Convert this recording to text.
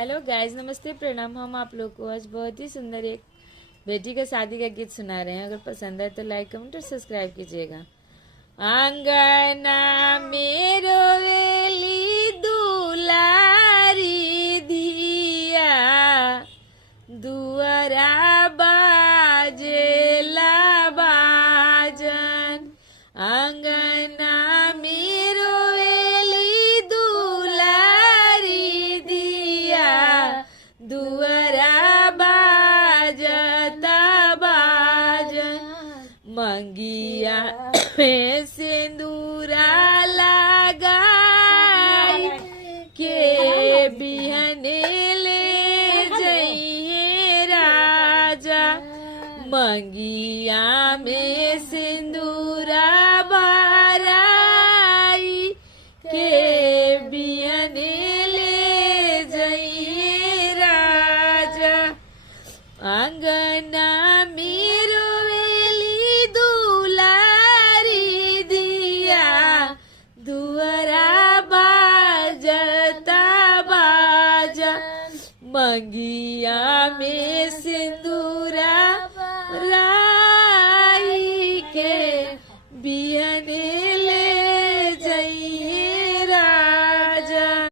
Hello guys, नमस्ते, प्रणाम। हम आप लोग को आज बहुत ही सुंदर एक बेटी का शादी का गीत सुना रहे हैं। अगर पसंद आए तो लाइक कमेंट और सब्सक्राइब कीजिएगा। आंगना मेरो वेली दुलारी धिया, दुआरा बाजेला बाजन। आंगना मेरो वेली दुलारी धिया, दुआरा बाजता बाजन। मंगिया में सिंदूरा लगाई के बिहने ले जइए राजा। मंगिया में सिंदूरा बाराई के बिहने ले जइए राजा। आंगना मेरो वेली दुलारी दिया, दुआरा बाजता बाजा। मंगिया में सिंदूर